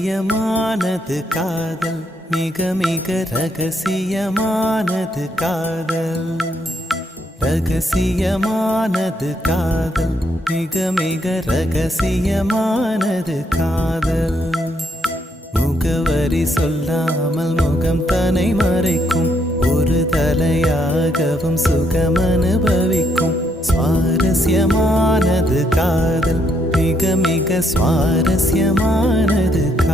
ரகசியமானது காதல், மிக மிக ரகசியமானது காதல். ரகசியமானது காதல், மிக மிக ரகசியமானது காதல். முகவரி சொல்லாமல் முகம் தன்னை மறைக்கும், ஒரு தலையாகவும் சுகம் அனுபவிக்கும். சுவாரஸ்யமானது காதல், மிக மிக சுவாரஸ்யமானது காதல்.